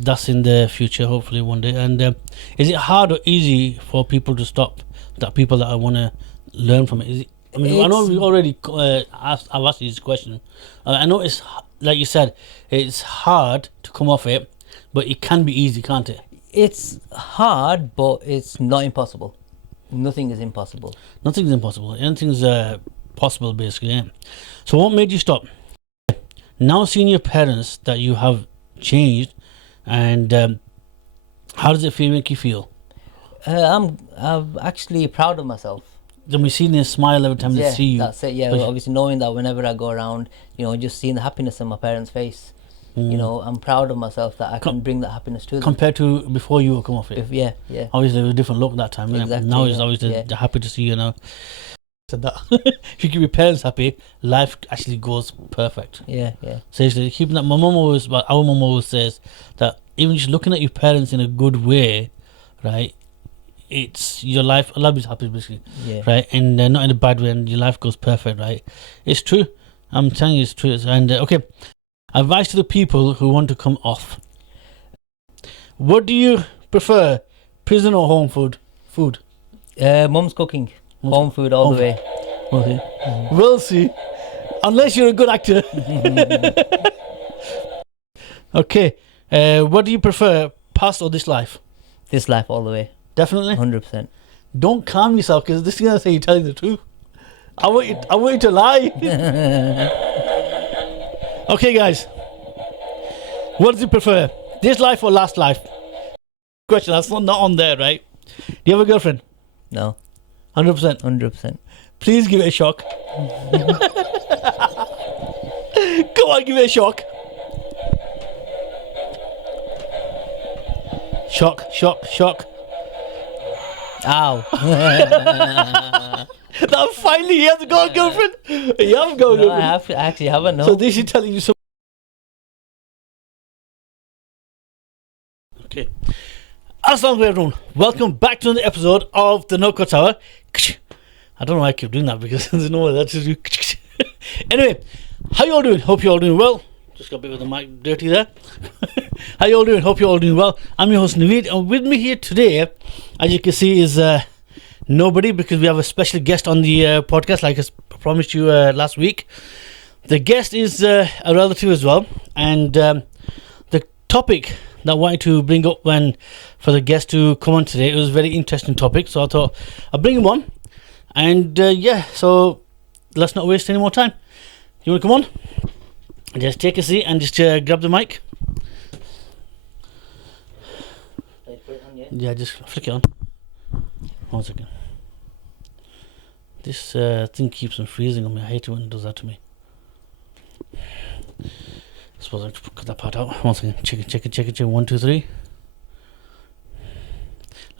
that's in the future, hopefully one day. And is it hard or easy for people to stop? That people that I want to learn from it. Is it? I mean, I know we already I've asked you this question. I know it's like you said, it's hard to come off it, but it can be easy, can't it? It's hard, but it's not impossible. Nothing is impossible. Nothing's impossible. Anything's possible, basically. Yeah. So, what made you stop? Now, seeing your parents that you have changed, and how does it make you feel? I'm actually proud of myself. Then we see them smile every time they see you. That's it. Yeah, obviously knowing that whenever I go around, just seeing the happiness on my parents' face. I'm proud of myself that I can bring that happiness to them. Compared to before you come off it. Yeah. Obviously, it was a different look that time. Exactly, now it's obviously they're happy to see you now. Said that if you keep your parents happy, life actually goes perfect. Yeah. Seriously, keeping that. Our mum always says that even just looking at your parents in a good way, right? It's your life. Allah is happy, basically, right? And not in a bad way, and your life goes perfect, right? It's true. I'm telling you, it's true. And okay, advice to the people who want to come off. What do you prefer, prison or home food? Mum's cooking. Home food all the way. Okay. We'll see. Unless you're a good actor. Okay. What do you prefer, past or this life? This life all the way. Definitely. 100%. Don't calm yourself, because this is gonna say you're telling the truth. I want you to lie. Okay, guys. What do you prefer, this life or last life? Question. That's not on there, right? Do you have a girlfriend? No. 100%. 100%. Please give it a shock. Come on, give it a shock. Shock. Ow. Now finally you have got a girlfriend. You haven't got a girlfriend. I actually haven't, no. So this is telling you so. Okay. Assalamu alaikum everyone. Welcome back to another episode of the No Cuts Hour. I don't know why I keep doing that, because there's no way that to do. Anyway, how you all doing? Hope you all doing well. Just got a bit of the mic dirty there. How you all doing? Hope you all doing well. I'm your host Naveed, and with me here today, as you can see, is nobody, because we have a special guest on the podcast, like I promised you last week. The guest is a relative as well, and the topic that I wanted to bring up for the guest to come on today, it was a very interesting topic, so I thought I'll bring him on. And so let's not waste any more time. You want to come on? Just take a seat and just grab the mic. Yeah, just flick it on. 1 second. This thing keeps on freezing on me. I hate it when it does that to me. I suppose I have to cut that part out. 1 second. Check it. 1, 2, 3.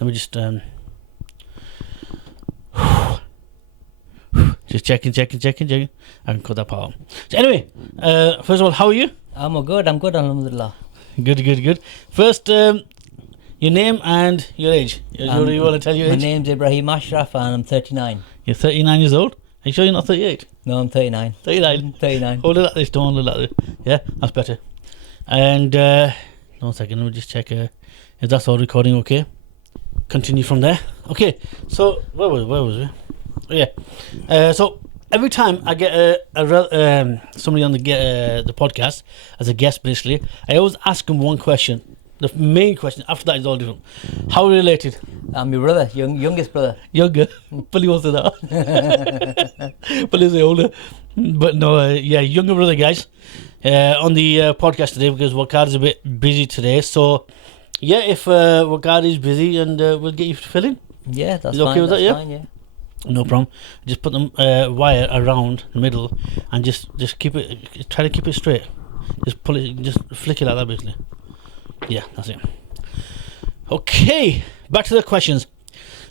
Let me just just checking. I can cut that part out. So anyway, first of all, how are you? I'm good, alhamdulillah. Good. First, your name and your age. You want to tell your age? My name's Ibrahim Ashraf and I'm 39. You're 39 years old? Are you sure you're not 38? No, I'm 39. 39. Hold it like this, don't hold it like this. Yeah, that's better. And, 1 second, let me just check if that's all recording okay. Continue from there. Okay, so, where was we? Oh, yeah. So, every time I get somebody on the podcast, as a guest basically, I always ask them one question. The main question, after that is all different. How related? I'm your brother, youngest brother. Younger? Fully also that. Fully say older. But no, younger brother, guys. On the podcast today, because Waqar is a bit busy today. So, yeah, if Waqar is busy, and we'll get you to fill in. Yeah, that's fine. Okay with that, fine, yeah. No problem. Just put the wire around the middle, and just keep it. Try to keep it straight. Just pull it. Just flick it like that, basically. Yeah, that's it. Okay, back to the questions.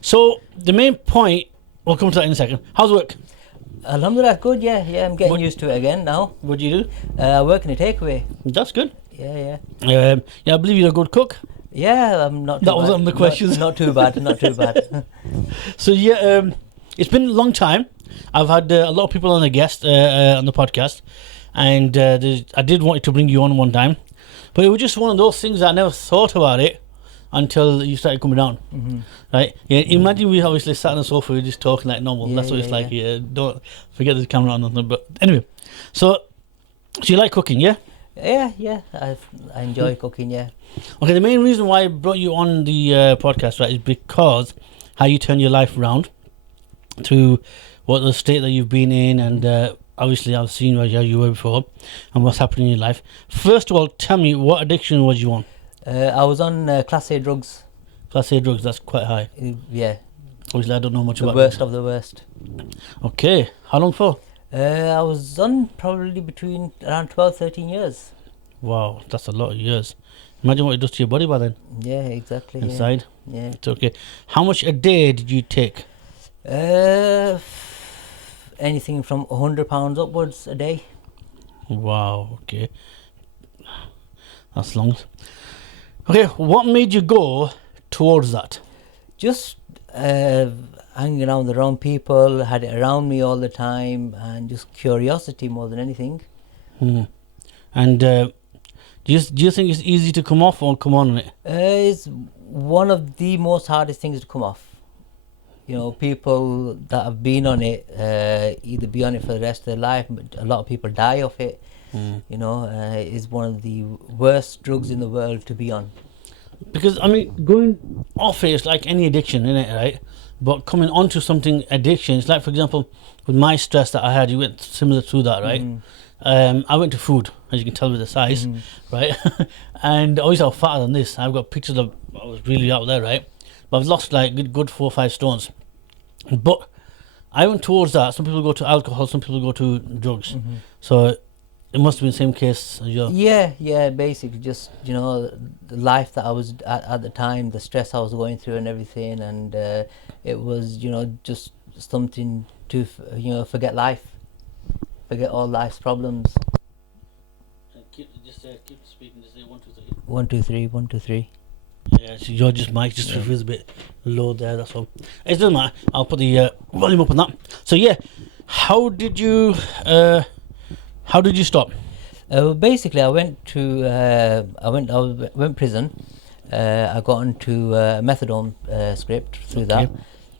So the main point, we'll come to that in a second. How's work? Alhamdulillah, good. Yeah. I'm getting used to it again now. What do you do? I work in a takeaway. That's good. Yeah. I believe you're a good cook. Yeah, I'm not. That was on the questions. Not too bad. So yeah, it's been a long time. I've had a lot of people on the podcast, and I did want to bring you on one time. But it was just one of those things that I never thought about it until you started coming down, right? Yeah, imagine we obviously sat on the sofa, we just talking like normal. Yeah, That's what it's yeah, like. Yeah, don't forget the camera on nothing. But anyway, so you like cooking, yeah? Yeah. I enjoy cooking. Yeah. Okay, the main reason why I brought you on the podcast, right, is because how you turn your life around through what the state that you've been in, and obviously I've seen how you were before, and what's happening in your life. First of all, tell me, what addiction was you on? I was on Class A drugs. Class A drugs, that's quite high. Yeah, Obviously, I don't know much the about worst drugs. of the worst. Okay, how long for? I was on probably between around 12, 13 years. Wow, that's a lot of years. Imagine what it does to your body by then, Yeah, exactly. inside. Yeah. It's okay. How much a day did you take? Anything from £100 upwards a day. Wow, okay. That's long. Okay, what made you go towards that? Just hanging around the wrong people, had it around me all the time, and just curiosity more than anything. And do you think it's easy to come off or come on it? It's one of the most hardest things to come off. You know, people that have been on it either be on it for the rest of their life, but a lot of people die of it. You know, it's one of the worst drugs in the world to be on. Because, I mean, going off it is like any addiction, isn't it, right? But coming onto something addiction, it's like, for example, with my stress that I had, you went similar through that, right? I went to food, as you can tell with the size, right? And always I'm fatter than this. I've got pictures of, I was really out there, right? But I've lost like good 4 or 5 stones. But I went towards that. Some people go to alcohol, some people go to drugs. So it must have been the same case as yours. Yeah, basically just, you know, the life that I was at the time, the stress I was going through and everything, and it was, you know, just something to, you know, forget life, forget all life's problems. Keep speaking, just say 1, 2, 3. 1, 2, 3, 1, 2, 3. Yeah, so your mic just feels a bit low there, that's all. It doesn't matter, I'll put the volume up on that. So yeah, how did you stop? Basically, I went prison. I got onto methadone script through that,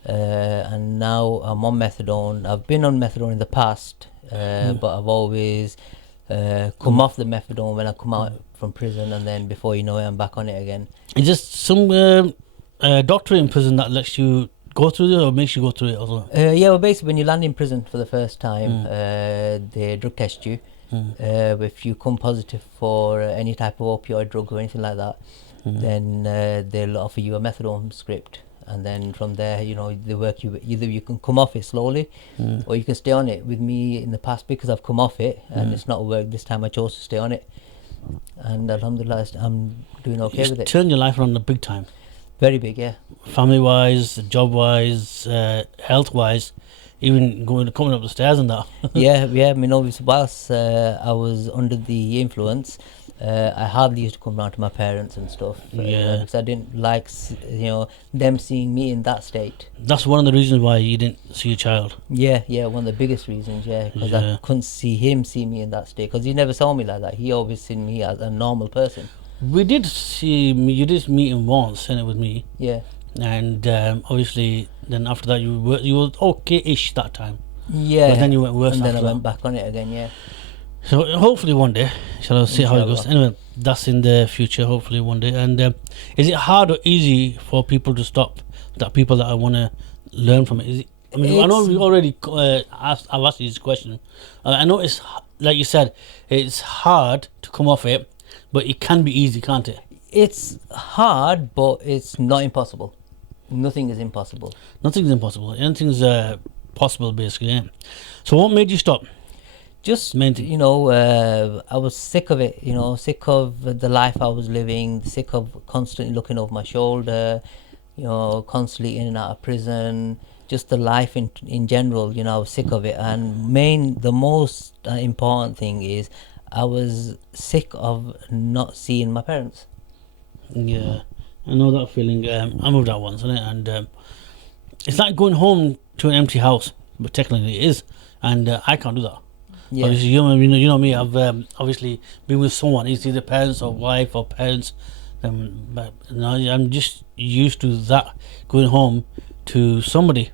and now I'm on methadone. I've been on methadone in the past, but I've always come off the methadone when I come out from prison, and then before you know it, I'm back on it again. Is this some doctor in prison that lets you go through it or makes you go through it also? Yeah, well, basically, when you land in prison for the first time, they drug test you. If you come positive for any type of opioid drug or anything like that, then they'll offer you a methadone script, and then from there, you know, they work you. Either you can come off it slowly, or you can stay on it. With me in the past, because I've come off it and it's not worked this time, I chose to stay on it, and alhamdulillah, I'm doing okay with it. Turn your life around the big time. Very big, yeah. Family wise, job wise, health wise, even coming up the stairs and that. yeah. I mean, obviously, whilst I was under the influence, I hardly used to come round to my parents and stuff. Because I didn't like, you know, them seeing me in that state. That's one of the reasons why you didn't see your child. Yeah, one of the biggest reasons. Yeah, because I couldn't see him see me in that state. Because he never saw me like that. He always seen me as a normal person. We did see me. You did meet him once, and it with me. Yeah. And obviously, then after that, you were okay-ish that time. Yeah. But then you went worse. And then after I went back on it again. Yeah. So hopefully one day, shall I see how it goes. Inshallah. Anyway, that's in the future. Hopefully one day. And is it hard or easy for people to stop? That people that I want to learn from it. Is it? I mean, I know we already I've asked you this question. I know it's like you said, it's hard to come off it, but it can be easy, can't it? It's hard, but it's not impossible. Nothing is impossible. Nothing's impossible. Anything's possible, basically. Yeah. So what made you stop? Just, Main thing. you know, I was sick of it, you know, sick of the life I was living, sick of constantly looking over my shoulder, you know, constantly in and out of prison, just the life in general, you know, I was sick of it. And the most important thing is I was sick of not seeing my parents. Yeah, I know that feeling. I moved out once, and it's like going home to an empty house, but technically it is, and I can't do that. Yeah. Obviously, you know me. I've obviously been with someone, it's either parents or wife or parents. But now I'm just used to that, going home to somebody.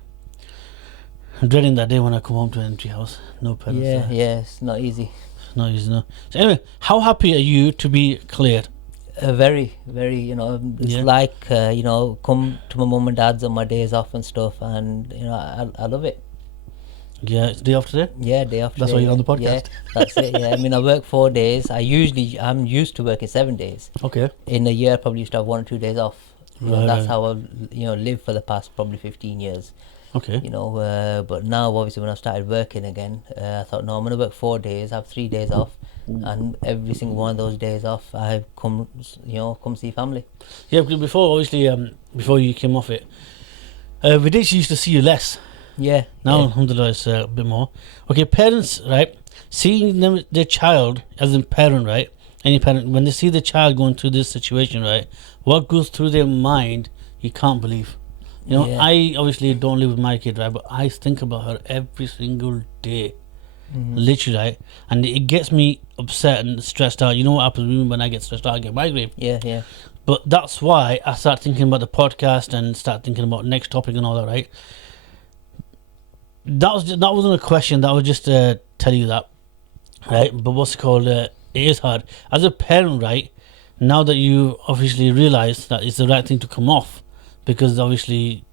I'm dreading that day when I come home to an empty house, no parents Yeah, there. yeah, it's not easy. No, easy, no. So anyway, how happy are you to be cleared? Very, very, it's Yeah. like, come to my mum and dad's on my days off and stuff, and, I love it. Yeah, it's day off today. Yeah, day after That's day. why you're on the Yeah, podcast. that's it. Yeah, I mean, I work 4 days. I'm used to working 7 days. Okay. In a year, I probably used to have 1 or 2 days off. Right, That's right. how I've, lived for the past probably 15 years. Okay. But now, obviously, when I started working again, I thought, no, I'm going to work 4 days, have 3 days off. And every single one of those days off, I come see family. Yeah, because before, obviously, before you came off it, we did used to see you less. Yeah. Now, yeah. alhamdulillah, it's a bit more. Okay, parents, right? Seeing their child as a parent, right? Any parent, when they see the child going through this situation, right? What goes through their mind, you can't believe. You know, Yeah. I obviously don't live with my kid, right? But I think about her every single day, literally, right? And it gets me upset and stressed out. You know what happens with me when I get stressed out? I get migraine. Yeah, yeah. But that's why I start thinking about the podcast and start thinking about next topic and all that, right? That wasn't a question. That was just to tell you that, right? But what's it called? It is hard as a parent, right? Now that you obviously realize that it's the right thing to come off, because obviously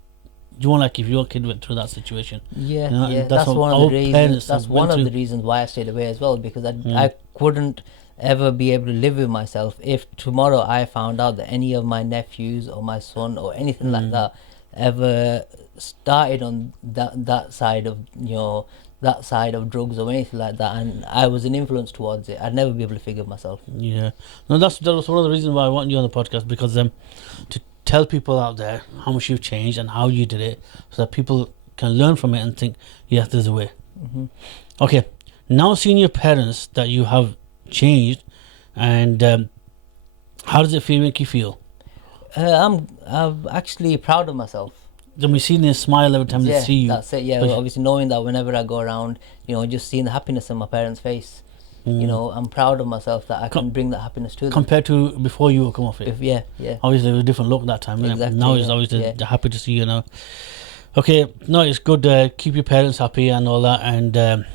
you won't like if your kid went through that situation. Yeah, You know, yeah. that's That's what one of our the reasons. parents That's have one went of the through. reasons why I stayed away as well, because I couldn't ever be able to live with myself if tomorrow I found out that any of my nephews or my son or anything like that ever started on that side of that side of drugs or anything like that, and I was an influence towards it. I'd never be able to figure myself. Yeah, no, that was one of the reasons why I want you on the podcast, because to tell people out there how much you've changed and how you did it, so that people can learn from it and think, yes, there's a way. Okay, now seeing your parents that you have changed, and how does it make you feel? I'm actually proud of myself. Then we see their smile every time they see you. That's it. Yeah, But- obviously knowing that whenever I go around, just seeing the happiness in my parents' face, I'm proud of myself that I can bring that happiness to them. Compared to before you come off it. Yeah. Obviously, it was a different look that time. Innit? Exactly, Now it's yeah, obviously yeah. they're happy to see you now. Okay, no, it's good. Keep your parents happy and all that. And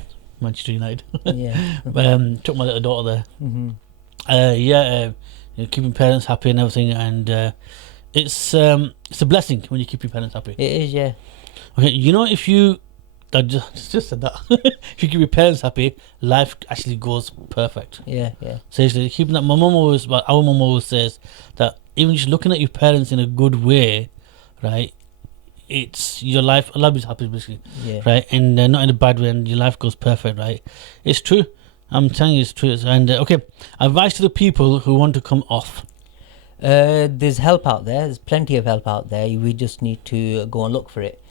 Manchester United. Yeah. Took my little daughter there. Mhm. Keeping parents happy and everything, and it's a blessing when you keep your parents happy. It is. Yeah. Okay, if you I just said that if you keep your parents happy, life actually goes perfect. Yeah. Seriously, keeping that. Our mum always says that even just looking at your parents in a good way, right? It's your life. Allah is happy, basically, Yeah. right? And not in a bad way, and your life goes perfect, right? It's true. I'm telling you, it's true. And okay, advice to the people who want to come off. There's help out there. There's plenty of help out there. We just need to go and look for it.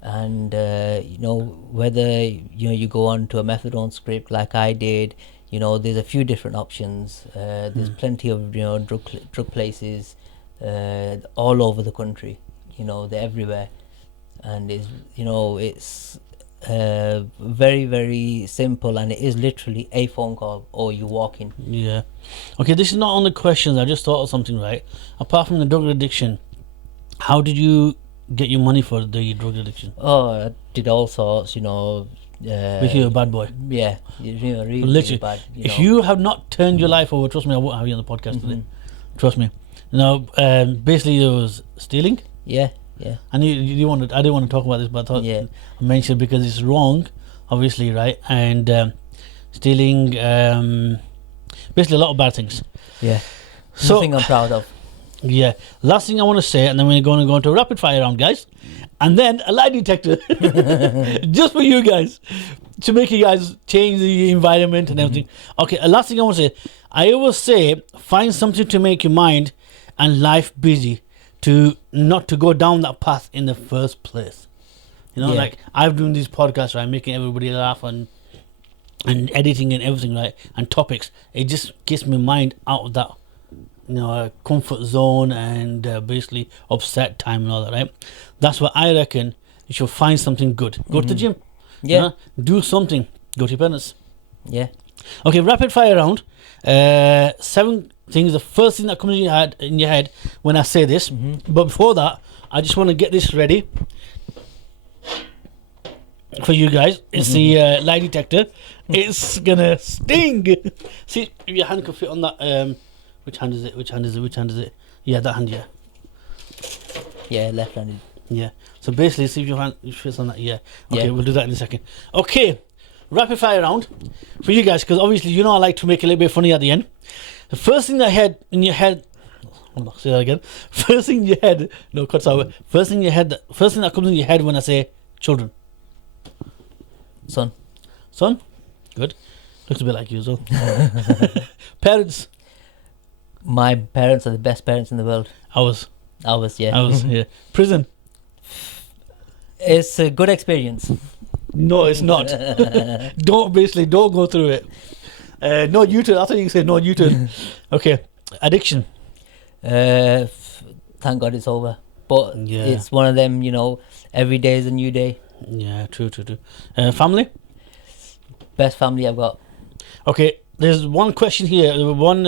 And whether you go on to a methadone script like I did, there's a few different options. There's plenty of drug places all over the country. They're everywhere, and it's very, very simple, and it is literally a phone call or you walk in. Yeah. Okay, this is not on the questions. I just thought of something, right? Apart from the drug addiction, how did you get your money for the drug addiction? Oh, I did all sorts, Make you a bad boy. Yeah, really, Literally, really bad. if you have not turned your life over, trust me, I won't have you on the podcast today. Trust me. Basically, it was stealing. Yeah. And I didn't want to talk about this, but I thought Yeah. I mentioned because it's wrong, obviously, right? And stealing, basically a lot of bad things. Yeah. So- Nothing I'm proud of. Yeah. Last thing I want to say, and then we're going to go into a rapid fire round, guys, and then a lie detector, just for you guys, to make you guys change the environment and everything. Okay. Last thing I want to say, I always say, find something to make your mind and life busy, to not to go down that path in the first place. Yeah. Like I've doing these podcasts, right, making everybody laugh and editing and everything, right, and topics. It just gets my mind out of that comfort zone and basically upset time and all that, right? That's what I reckon. You should find something good. Go to the gym. Yeah. Do something. Go to your parents. Yeah. Okay, rapid fire round. 7 things. The first thing that comes in your head when I say this. But before that, I just want to get this ready for you guys. It's the lie detector. It's gonna sting. See if your hand can fit on that. Which hand is it? Which hand is it? Which hand is it? Yeah, that hand. Yeah. Yeah, left-handed. Yeah. So basically, see if your hand fits on that. Yeah. Okay, Yeah. we'll do that in a second. Okay, rapid fire round for you guys, because obviously you know I like to make it a little bit funny at the end. The first thing that in your head. Hold on, say that again. First thing in your head. No, cuts out. First thing in your head. First thing that comes in your head when I say children. Son. Son. Good. Looks a bit like you as well. Parents. My parents are the best parents in the world. Ours. Yeah. Yeah. Prison. It's a good experience. No, it's not. Don't go through it. No U-turn. I thought you said no U-turn. Okay. Addiction. Thank God it's over. But Yeah. it's one of them, every day is a new day. Yeah, true. Family. Best family I've got. Okay. There's one question here. One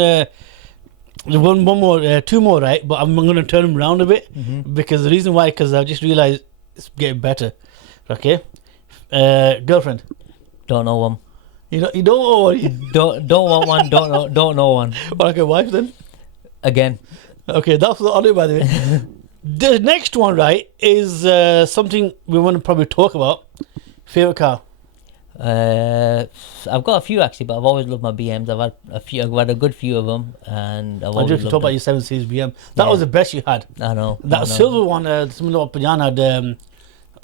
more, 2 more, right? But I'm going to turn them around a bit because the reason why, because I just realized it's getting better. Okay. Girlfriend. Don't know one. You don't know one. Don't want one. Don't know one. Okay, wife then. Again. Okay, that's on it, by the way. The next one, right, is something we want to probably talk about. Favorite car. I've got a few actually, but I've always loved my BMs. I've had a good few of them, and I've I always just loved talk about them. your 7 Series BM. That Yeah. was the best you had. I know. That silver one, similar to Pajan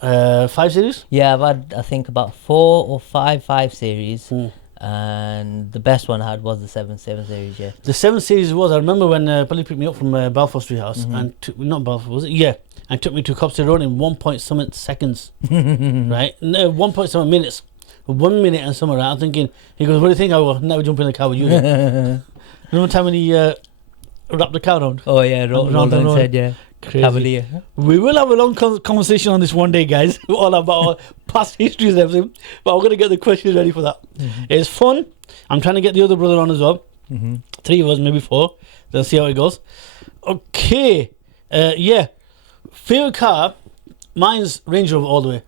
had 5 Series. Yeah, I've had I think about 4 or 5 series, Mm. and the best one I had was the 7 series. Yeah. The 7 Series was, I remember when Billy picked me up from Balfour Street House, and not Balfour, was it? Yeah, and took me to Copster Road in 1 seconds, right? No, 1 minutes. 1 minute and something, right? I'm thinking, he goes, what do you think? I will never jump in the car with you. Remember the time when he wrapped the car around? Oh yeah, Round Roland the road. said yeah. Crazy. Cavalier. We will have a long conversation on this one day, guys, all about our past histories and everything. But I'm going to get the questions ready for that. It's fun. I'm trying to get the other brother on as well. 3 of us, maybe 4. Let's see how it goes. Okay. Yeah. Favorite car, mine's Range Rover all the way.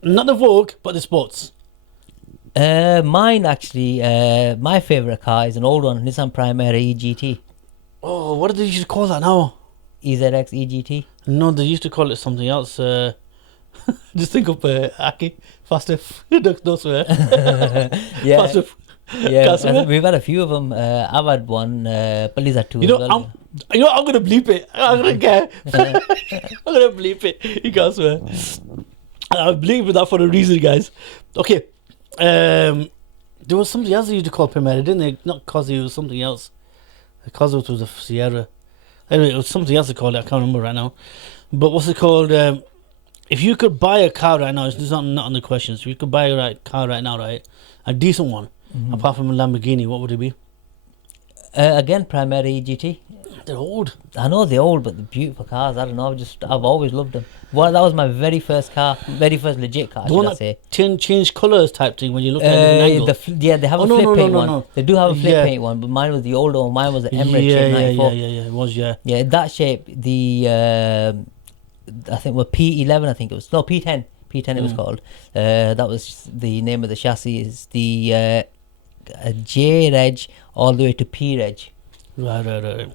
Not the Vogue, but the sports. Mine actually, my favourite car is an old one, Nissan Primera EGT. Oh, what did they used to call that now? EZX EGT. No, they used to call it something else. Just think of Aki, faster, don't swear. Yeah, Faster. yeah. Can't swear. We've had a few of them. I've had one. Police had 2 You know, as well. I'm gonna bleep it. I'm gonna care. I'm gonna bleep it. You can't swear. I'll bleep that for a reason, guys. Okay. There was something else they used to call Primera, didn't they? Not Cosy, it was something else. Cosworth was a Sierra. Anyway, it was something else they called it. I can't remember right now. But what's it called? If you could buy a car right now, it's not on the questions. If you could buy a car right now, right, a decent one, apart from a Lamborghini, what would it be? Again, Primera EGT. They're old. I know they're old, but they're beautiful cars. I don't know. I've always loved them. Well, that was my very first car, very first legit car. The one Should I say? that change colours type thing when you look at it at an angle. Yeah, they have Oh, a no, flip no, paint no, one. no. They do have a flip Yeah. paint one, but mine was the older one. Mine was the Emirates yeah, shape yeah, 94. yeah, it was, yeah. Yeah, that shape. I think were P11. I think it was P10. P10 it was called. That was the name of the chassis. Is the J Reg all the way to P Reg. Right.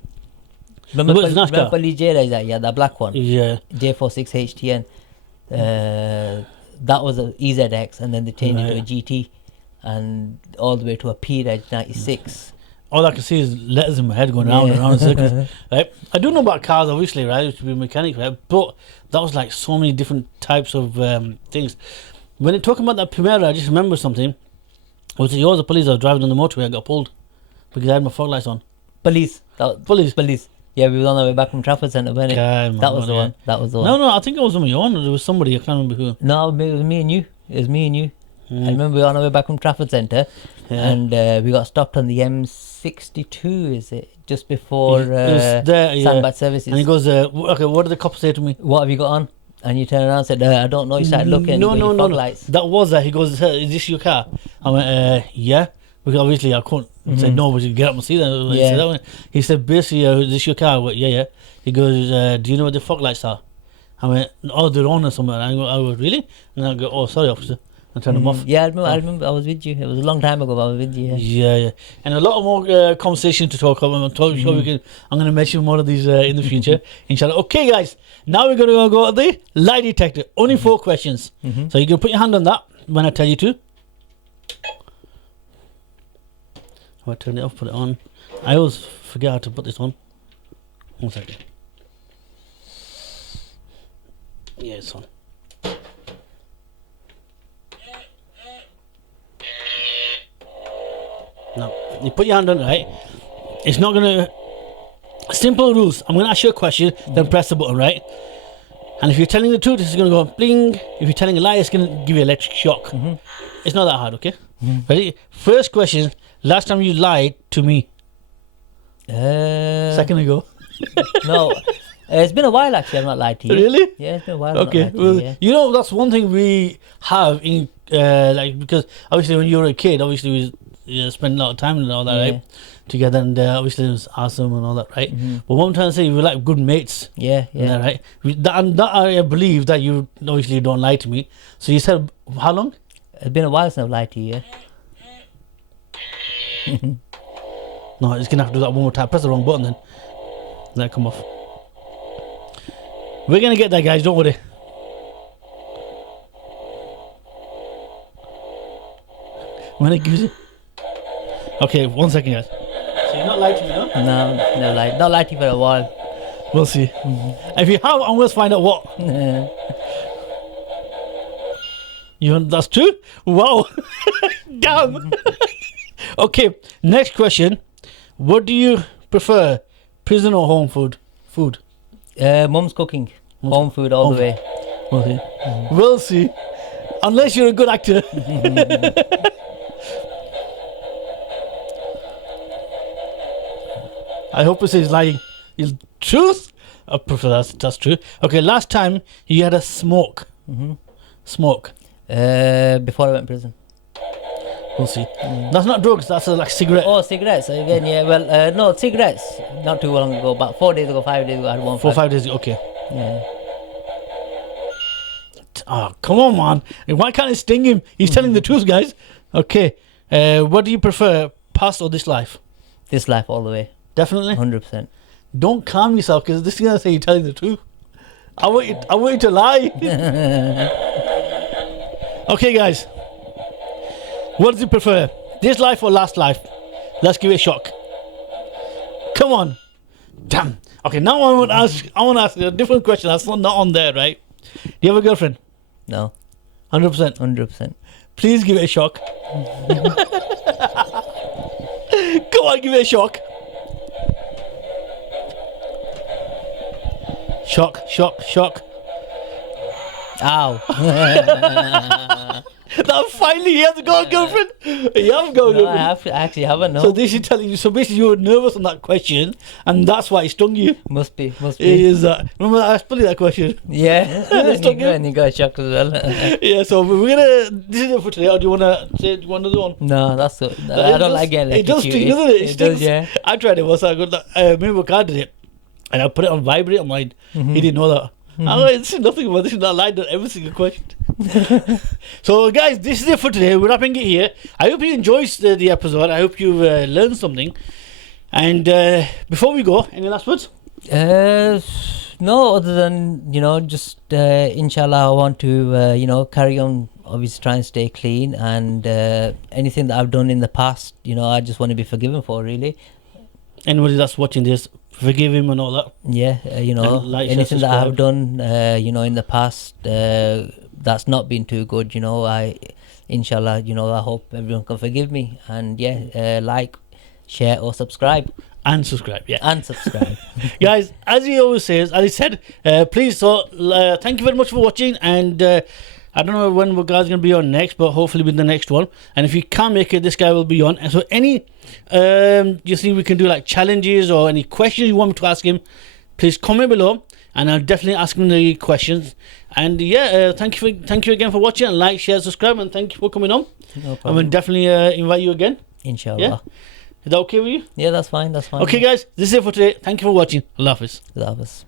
Remember, But it's nice car. Police J Reg? That black one. Yeah. J46 HTN. That was a EZX, and then they changed it to a Right. GT, and all the way to a P Reg 96. All I can see is letters in my head going round and round in circles. Right? I do know about cars, obviously, right? I used to be a mechanic, right? But that was like so many different types of things. When you're talking about that Primera, I just remember something. Was yours the police? I was driving on the motorway, I got pulled because I had my fog lights on. Police. Police. Yeah, we were on the way back from Trafford Centre, weren't it? That was the one. That was the one. No, I think it was on your own. There was somebody, I can't remember who. No, it was me and you. I remember we were on our way back from Trafford Centre, Yeah. and we got stopped on the M62, is it? Just before It was there, yeah. Sandbach Services. And he goes, okay, what did the cop say to me? What have you got on? And you turn around and said, I don't know. You started looking. No, with no, your no, fog no. lights. That was that. He goes, "Is this your car?" I went, "Yeah." Because obviously I couldn't say no, but you get up and see that. He Yeah. said, that one. He said, basically, is this your car? I went, yeah. He goes, do you know what the fog lights are? I went, oh, they're on or something. I go, really? And I go, oh, sorry, officer. And turn them off. Yeah, I remember. I was with you. It was a long time ago, but I was with you. Yeah. And a lot of more conversation to talk about. I'm going to mention more of these in the future, inshallah. Okay, guys. Now we're going to go to the lie detector. Only 4 questions. So you can put your hand on that when I tell you to. I turn it off, put it on. I always forget how to put this on. 1 second. Yeah, it's on. Now, you put your hand on it, right? It's not gonna. Simple rules. I'm gonna ask you a question, then press the button, right? And if you're telling the truth, it's gonna go bling. If you're telling a lie, it's gonna give you electric shock. It's not that hard, okay? Ready? First question. Last time you lied to me? Second ago. No, it's been a while actually. I've not lied to you. Really? Yeah, it's been a while. I've Okay. not lied to Well, you, yeah. you know that's one thing we have in like, because obviously when you were a kid, obviously we spent a lot of time and all that, Yeah. right? Together, and obviously it was awesome and all that, right? But what I'm trying to say, we're like good mates. Yeah, And yeah. that, right? That I believe that you obviously don't lie to me. So you said how long? It's been a while since I've lied to you. Yeah. No, it's gonna have to do that one more time. Press the wrong button then. Let it come off. We're gonna get there, guys. Don't worry. When it gives you. Okay, 1 second, guys. So you're not lying to me, no? No, never lied. Not lied to you for a while. We'll see. If you have, I'm gonna find out what. That's true? Wow. Damn. Okay, next question. What do you prefer? Prison or home food? Food. Mum's cooking. Home food all Home the way. Okay. We'll see. Unless you're a good actor. I hope it says lying. Is truth? I prefer that's true. Okay, last time you had a smoke. Smoke. Before I went to prison. We'll see. That's not drugs, that's like cigarette. Oh, cigarettes again. Yeah, well, no, cigarettes. Not too long ago, about 4 days ago, 5 days ago, I had one. 4 or 5 days, okay. Yeah. Oh, come on, man. Why can't it sting him? He's telling the truth, guys. Okay. What do you prefer, past or this life? This life all the way. Definitely. 100%. Don't calm yourself, because this is going to say you're telling the truth. I want you to lie. Okay, guys. What does you prefer? This life or last life? Let's give it a shock. Come on. Damn. Okay, now I want to ask you a different question that's not on there, right? Do you have a girlfriend? No, 100%. 100%. Please give it a shock. Come on, give it a shock. Shock. Ow. Now finally he has got a girlfriend. You have got a No, I girlfriend. actually haven't, no. So this is telling you. So basically, you were nervous on that question, and that's why it stung you. Must be. Is that? Remember I asked you that question? Yeah. It's not good. And you got a shock as well. Yeah. So we're gonna. This is it for today. Or do you wanna say? Do you want another one? No, that's good. I don't like getting It does sting, electrocuted. doesn't it? It does, stings. yeah. I tried it once. I got. Remember God did it, and I put it on vibrate. I'm like, he didn't know that. I'm like, this is nothing about this is not lied on every single question. So guys, this is it for today. We're wrapping it here. I hope you enjoyed the episode. I hope you've learned something. And before we go, any last words? No, other than, just inshallah, I want to, carry on, obviously try and stay clean, and anything that I've done in the past, I just want to be forgiven for, really. Anybody that's watching this, forgive him and all that. Yeah, And like, share, anything that I've subscribe. done, in the past, that's not been too good, inshallah, I hope everyone can forgive me, and like, share or subscribe. And subscribe, yeah. And subscribe. Guys, as he always says, as he said, please, thank you very much for watching, and I don't know when what guy's going to be on next, but hopefully with the next one. And if you can't make it, this guy will be on. And so any, you think we can do like challenges or any questions you want me to ask him, please comment below. and I'll definitely ask him the questions. And thank you again for watching, and like, share, subscribe, and thank you for coming on. No I problem. will definitely invite you again. Inshallah. Yeah? Is that okay with you? Yeah, that's fine. That's fine. Okay, guys, this is it for today. Thank you for watching. Allah Hafiz. Allah Hafiz.